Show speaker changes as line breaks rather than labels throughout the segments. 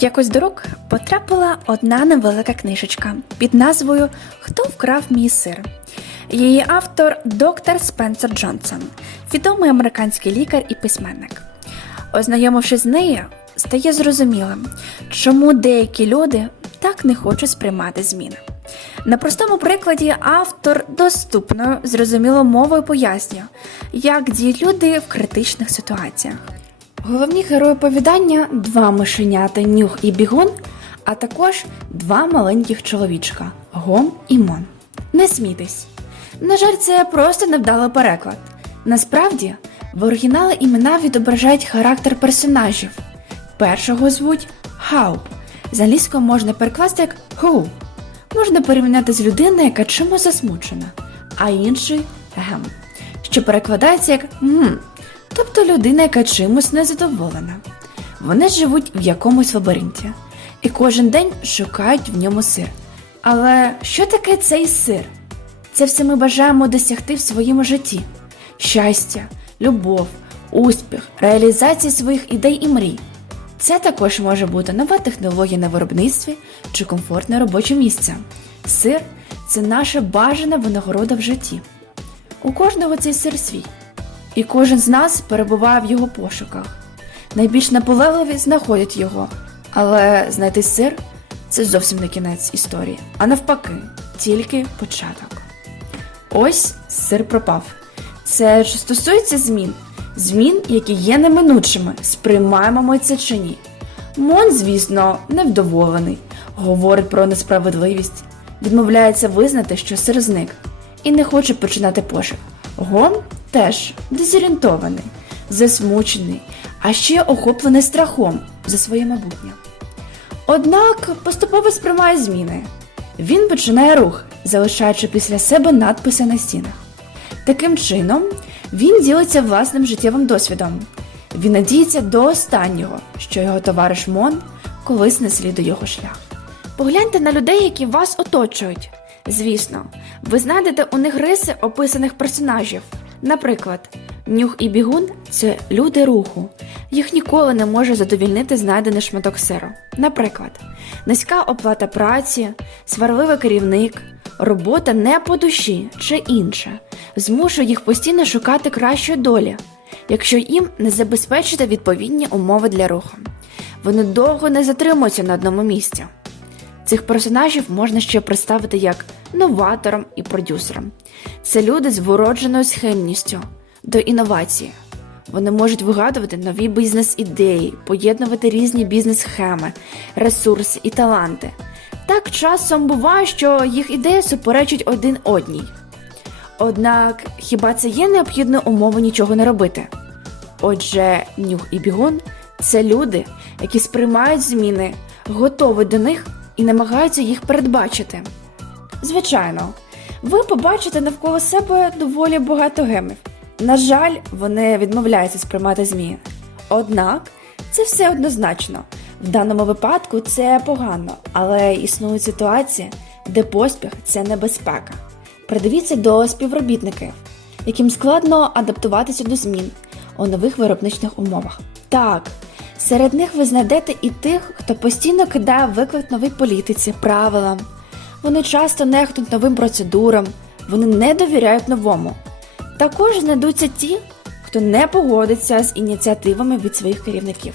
Якось до рук потрапила одна невелика книжечка під назвою Хто вкрав мій сир. Її автор доктор Спенсер Джонсон, відомий американський лікар і письменник. Ознайомившись з нею, стає зрозумілим, чому деякі люди так не хочуть сприймати зміни. На простому прикладі автор доступною, зрозумілою мовою пояснює, як діють люди в критичних ситуаціях. Головні герої оповідання два мишенята Нюх і Бігун, а також два маленьких чоловічка Гом і Мон. Не смійтесь. На жаль, це просто невдалий переклад. Насправді, в оригіналі імена відображають характер персонажів. Першого звуть Хау. З англійського можна перекласти як Who. Можна порівняти з людиною, яка чимось засмучена, а інший гем, що перекладається як «М», тобто людина, яка чимось незадоволена. Вони живуть в якомусь лабіринті і кожен день шукають в ньому сир. Але що таке цей сир? Це все ми бажаємо досягти в своєму житті: щастя, любов, успіх, реалізація своїх ідей і мрій. Це також може бути нова технологія на виробництві чи комфортне робоче місце. Сир це наша бажана винагорода в житті. У кожного цей сир свій, і кожен з нас перебуває в його пошуках. Найбільш наполегливі знаходять його, але знайти сир це зовсім не кінець історії, а навпаки, тільки початок. Ось сир пропав. Це що стосується змін, змін, які є неминучими, сприймаємо ми це чи ні. Мон, звісно, невдоволений, говорить про несправедливість, відмовляється визнати, що сир зник, і не хоче починати пошук. Гом теж дезорієнтований, засмучений, а ще охоплений страхом за своє майбутнє. Однак поступово сприймає зміни. Він починає рух, залишаючи після себе надписи на стінах. Таким чином, він ділиться власним життєвим досвідом. Він надіється до останнього, що його товариш Мон колись наслідує його шлях. Погляньте на людей, які вас оточують. Звісно, ви знайдете у них риси описаних персонажів. Наприклад, нюх і бігун це люди руху. Їх ніколи не може задовільнити знайдений шматок сиру. Наприклад, низька оплата праці, сварливий керівник, робота не по душі чи інше змушує їх постійно шукати кращої долі, якщо їм не забезпечити відповідні умови для руху. Вони довго не затримуються на одному місці. Цих персонажів можна ще представити як новатором і продюсером. Це люди з вродженою схильністю до інновації. Вони можуть вигадувати нові бізнес-ідеї, поєднувати різні бізнес-схеми, ресурси і таланти. Так часом буває, що їх ідеї суперечать один одній. Однак хіба це є необхідною умовою нічого не робити? Отже, нюх і бігун це люди, які сприймають зміни, готові до них і намагаються їх передбачити. Звичайно, ви побачите навколо себе доволі багато гемів. На жаль, вони відмовляються сприймати зміни. Однак це все однозначно. В даному випадку це погано, але існують ситуації, де поспіх це небезпека. Придивіться до співробітників, яким складно адаптуватися до змін у нових виробничних умовах. Так, серед них ви знайдете і тих, хто постійно кидає виклик новій політиці, правилам. Вони часто нехтують новим процедурам, вони не довіряють новому. Також знайдуться ті, хто не погодиться з ініціативами від своїх керівників.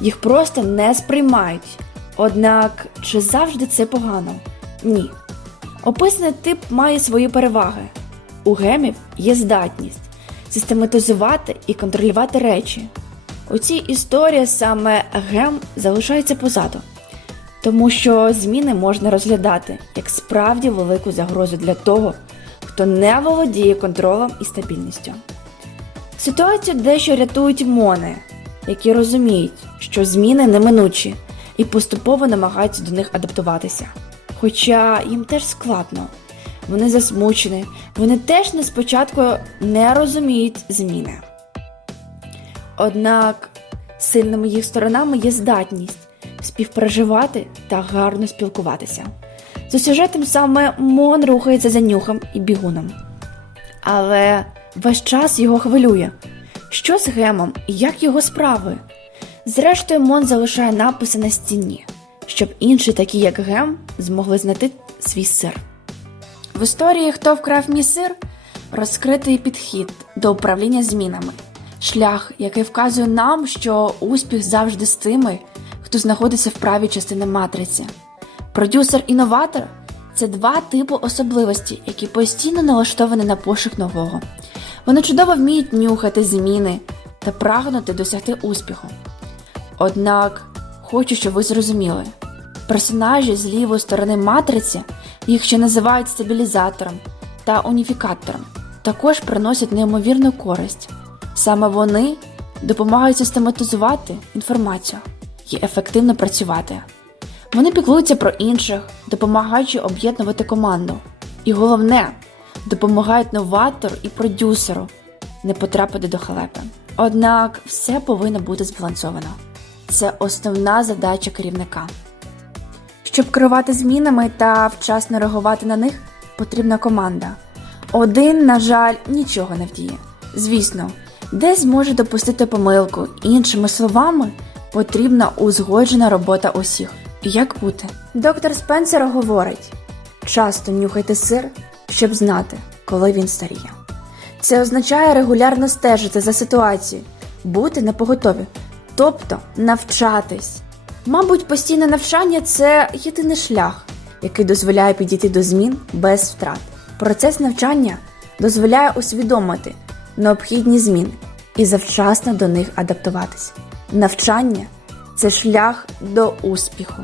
Їх просто не сприймають. Однак, чи завжди це погано? Ні. Описаний тип має свої переваги. У гемів є здатність систематизувати і контролювати речі. У цій історії саме гем залишається позаду, тому що зміни можна розглядати як справді велику загрозу для того, хто не володіє контролем і стабільністю. Ситуацію дещо рятують мони, які розуміють, що зміни неминучі і поступово намагаються до них адаптуватися. Хоча їм теж складно, вони засмучені, вони теж не спочатку не розуміють зміни. Однак сильними їх сторонами є здатність співпереживати та гарно спілкуватися. За сюжетом саме Мон рухається за нюхом і бігуном. Але весь час його хвилює, що з гемом і як його справи. Зрештою, Мон залишає написи на стіні, щоб інші, такі як Гем, змогли знайти свій сир. В історії Хто вкрав мій сир розкритий підхід до управління змінами, шлях, який вказує нам, що успіх завжди з тими, хто знаходиться в правій частині матриці. Продюсер-інноватор це два типи особливості, які постійно налаштовані на пошук нового. Вони чудово вміють нюхати зміни та прагнути досягти успіху. Однак, хочу, щоб ви зрозуміли, персонажі з лівої сторони матриці, їх ще називають стабілізатором та уніфікатором, також приносять неймовірну користь. Саме вони допомагають систематизувати інформацію і ефективно працювати. Вони піклуються про інших, допомагаючи об'єднувати команду. І головне, допомагають новатору і продюсеру не потрапити до халепи. Однак все повинно бути збалансовано. Це основна задача керівника. Щоб керувати змінами та вчасно реагувати на них, потрібна команда. Один, на жаль, нічого не вдіє. Звісно, десь може допустити помилку, іншими словами, потрібна узгоджена робота усіх. Як бути? Доктор Спенсер говорить: часто нюхайте сир, щоб знати, коли він старіє. Це означає регулярно стежити за ситуацією, бути на поготові, тобто навчатись. Мабуть, постійне навчання це єдиний шлях, який дозволяє підійти до змін без втрат. Процес навчання дозволяє усвідомити необхідні зміни і завчасно до них адаптуватись. Навчання це шлях до успіху.